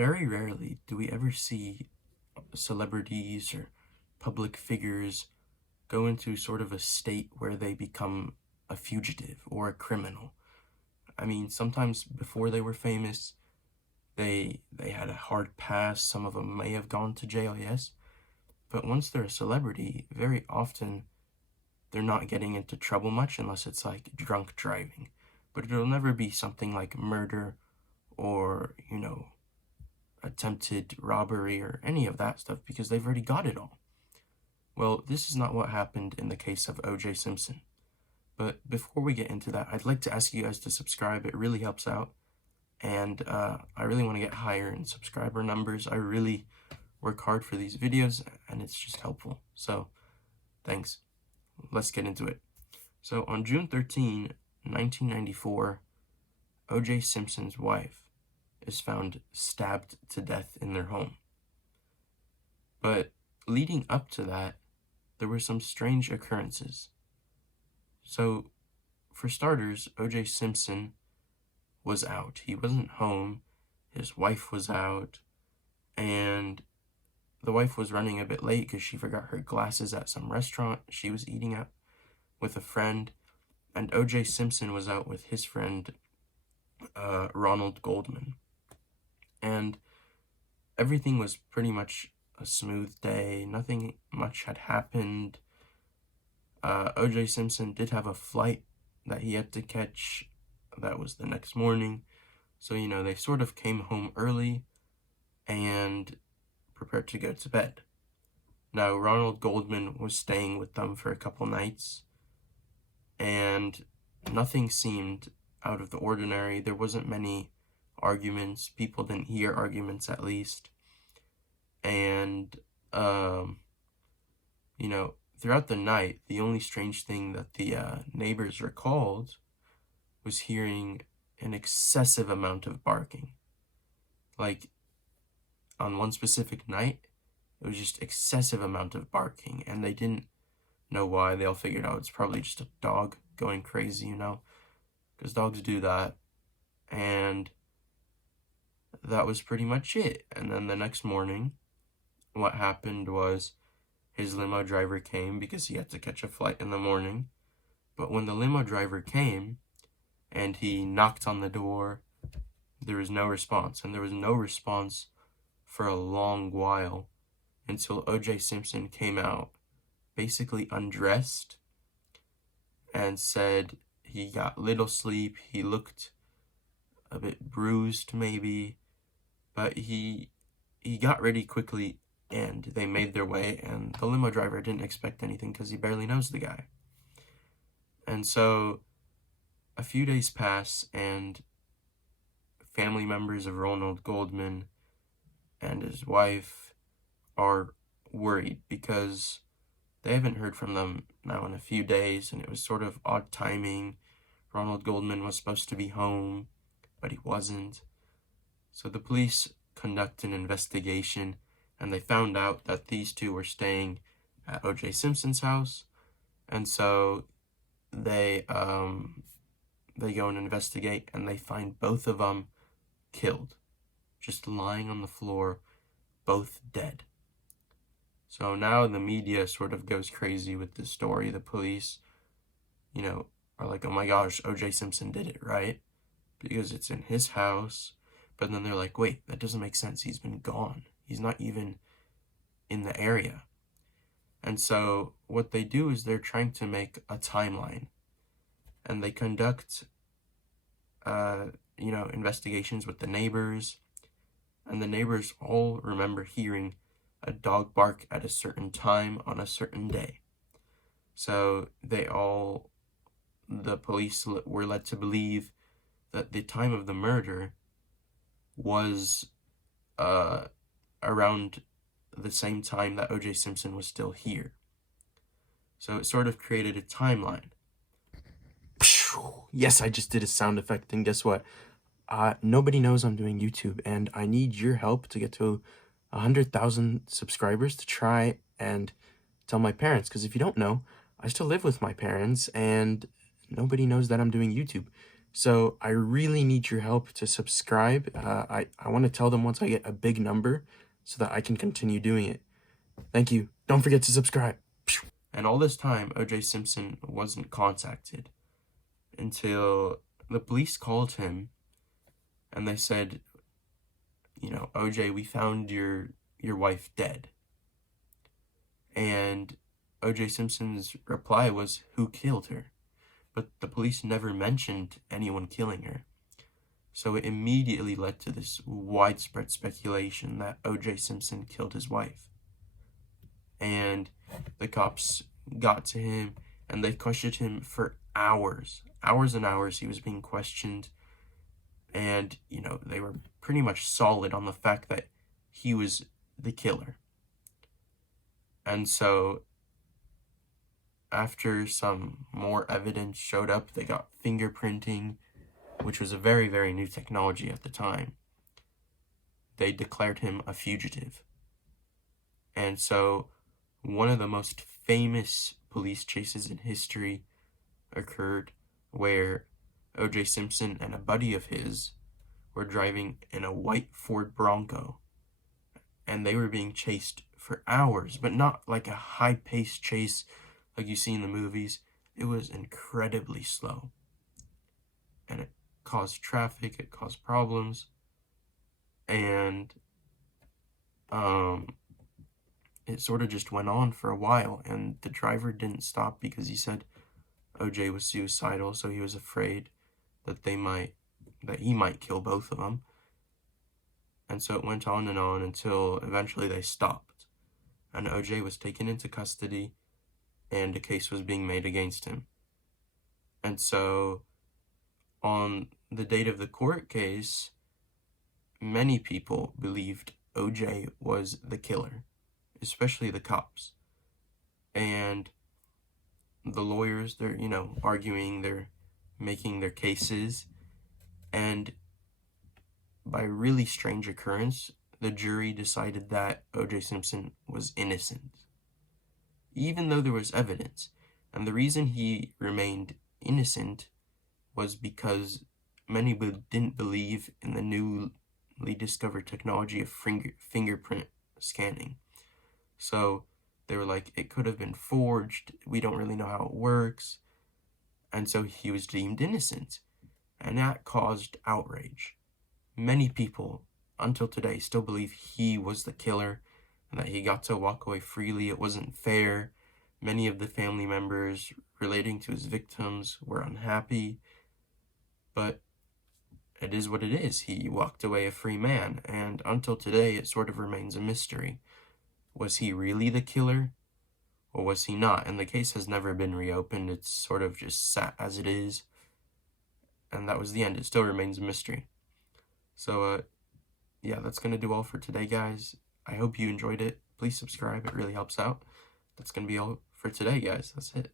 Very rarely do we ever see celebrities or public figures go into sort of a state where they become a fugitive or a criminal. I mean, sometimes before they were famous, they had a hard past. Some of them may have gone to jail, yes. But once they're a celebrity, very often they're not getting into trouble much unless it's like drunk driving. But it'll never be something like murder or, attempted robbery or any of that stuff because they've already got it all. Well, this is not what happened in the case of OJ Simpson. But before we get into that, I'd like to ask you guys to subscribe. It really helps out. And I really want to get higher in subscriber numbers. I really work hard for these videos, and it's just helpful. So, thanks. Let's get into it. So, on June 13, 1994, OJ Simpson's wife is found stabbed to death in their home. But leading up to that, there were some strange occurrences. So, for starters, OJ Simpson was out. He wasn't home. His wife was out. And the wife was running a bit late because she forgot her glasses at some restaurant she was eating at with a friend. And OJ Simpson was out with his friend, Ronald Goldman. And everything was pretty much a smooth day. Nothing much had happened. OJ Simpson did have a flight that he had to catch. That was the next morning. So, they sort of came home early and prepared to go to bed. Now, Ronald Goldman was staying with them for a couple nights, and nothing seemed out of the ordinary. There wasn't many arguments. People didn't hear arguments, at least. And, throughout the night, the only strange thing that the neighbors recalled was hearing an excessive amount of barking. Like, on one specific night, it was just excessive amount of barking, and they didn't know why. They all figured out it's probably just a dog going crazy, because dogs do that. And that was pretty much it. And then the next morning, what happened was his limo driver came because he had to catch a flight in the morning. But when the limo driver came and he knocked on the door, there was no response. And there was no response for a long while until OJ Simpson came out, basically undressed, and said he got little sleep. He looked a bit bruised, maybe, but he got ready quickly, and they made their way, and the limo driver didn't expect anything because he barely knows the guy. And so a few days pass, and family members of Ronald Goldman and his wife are worried because they haven't heard from them now in a few days, and it was sort of odd timing. Ronald Goldman was supposed to be home, but he wasn't. So the police conduct an investigation, and they found out that these two were staying at OJ Simpson's house, and so they go and investigate, and they find both of them killed, just lying on the floor, both dead. So now the media sort of goes crazy with this story. The police, are like, oh my gosh, OJ Simpson did it, right? Because it's in his house. But then they're like, wait, that doesn't make sense. He's been gone. He's not even in the area. And so what they do is they're trying to make a timeline. And they conduct, investigations with the neighbors. And the neighbors all remember hearing a dog bark at a certain time on a certain day. So the police were led to believe that the time of the murder was around the same time that OJ Simpson was still here. So it sort of created a timeline. Yes, I just did a sound effect, and guess what? Nobody knows I'm doing YouTube, and I need your help to get to 100,000 subscribers to try and tell my parents, because if you don't know, I still live with my parents, and nobody knows that I'm doing YouTube. So I really need your help to subscribe. I want to tell them once I get a big number so that I can continue doing it. Thank you. Don't forget to subscribe. And all this time, OJ Simpson wasn't contacted until the police called him and they said, OJ, we found your wife dead. And OJ Simpson's reply was, who killed her? But the police never mentioned anyone killing her. So it immediately led to this widespread speculation that OJ Simpson killed his wife. And the cops got to him and they questioned him for hours. Hours and hours he was being questioned. And, they were pretty much solid on the fact that he was the killer. And so after some more evidence showed up, they got fingerprinting, which was a very, very new technology at the time. They declared him a fugitive. And so one of the most famous police chases in history occurred where OJ Simpson and a buddy of his were driving in a white Ford Bronco, and they were being chased for hours, but not like a high-paced chase like you see in the movies. It was incredibly slow, and it caused traffic, it caused problems, and it sort of just went on for a while, and the driver didn't stop because he said OJ was suicidal, so he was afraid that he might kill both of them. And so it went on and on until eventually they stopped, and OJ was taken into custody, and a case was being made against him. And so on the date of the court case, many people believed OJ was the killer, especially the cops. And the lawyers, they're, arguing, they're making their cases, and by a really strange occurrence, the jury decided that OJ Simpson was innocent, even though there was evidence. And the reason he remained innocent was because many didn't believe in the newly discovered technology of fingerprint scanning. So they were like, it could have been forged, we don't really know how it works. And so he was deemed innocent, and that caused outrage. Many people, until today, still believe he was the killer and that he got to walk away freely. It wasn't fair. Many of the family members relating to his victims were unhappy, but it is what it is. He walked away a free man, and until today, it sort of remains a mystery. Was he really the killer, or was he not? And the case has never been reopened. It's sort of just sat as it is, and that was the end. It still remains a mystery. So, yeah, that's going to do all for today, guys. I hope you enjoyed it. Please subscribe. It really helps out. That's going to be all for today, guys. That's it.